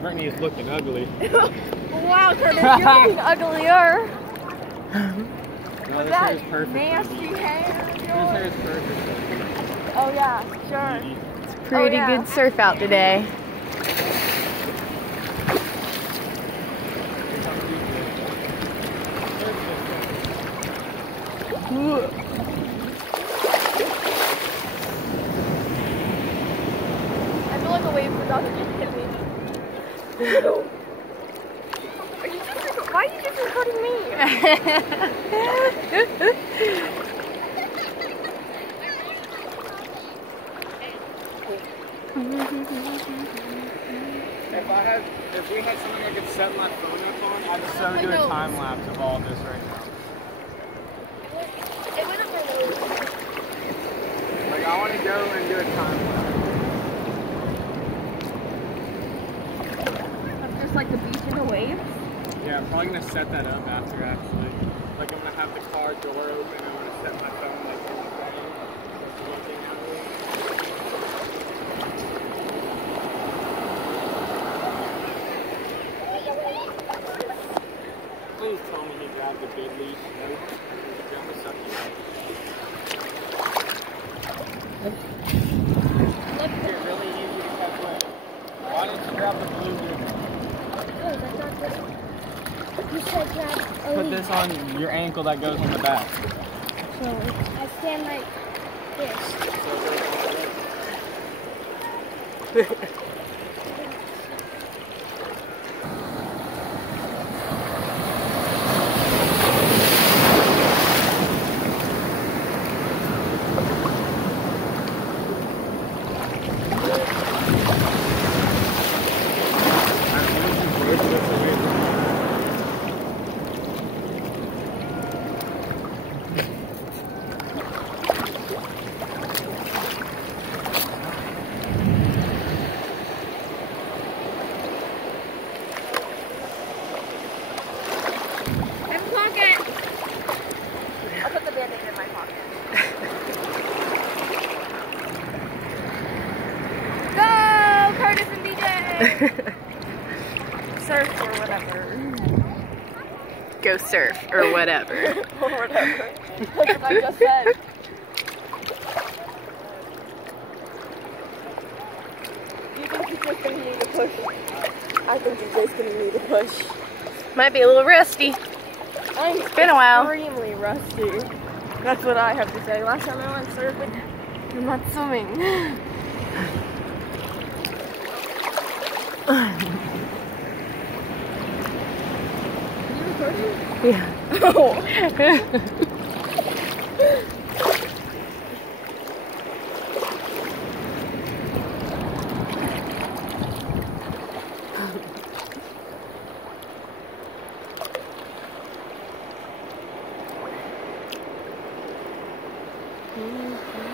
Brittany is looking ugly. Wow, Curtis, you're looking uglier. No, With this that hair is perfect. nasty hair. This hair is perfect. Oh yeah, sure. It's Pretty good surf out today. I feel like a wave was about to just hit me. Are you just why are you just recording me? If we had something I could set my phone up on, I'd so do a time lapse of all this right now. It went up my nose. Like I want to go and do a time lapse. Just like the beach and the waves. Yeah, I'm probably gonna set that up after actually. Like I'm gonna have the car door open and I'm gonna set my phone like in the frame, just looking at me. Please tell me he grabbed the big leash. No, he's gonna suck you up. Look, it's really easy to catch wind. Why didn't you grab the blue dude? You said grab a Put leaf. this on your ankle that goes on the back. So I stand like this. I put the band-aid in my pocket. Go, Curtis and BJ! Surf or whatever. Go surf or whatever. Or whatever. That's what I just said. Do you think he's just gonna need a push? I think he's just gonna need a push. Might be a little rusty. It's been a while. Extremely rusty. That's what I have to say. Last time I went surfing, I'm not swimming. You recording? Yeah. Oh. Mm-hmm.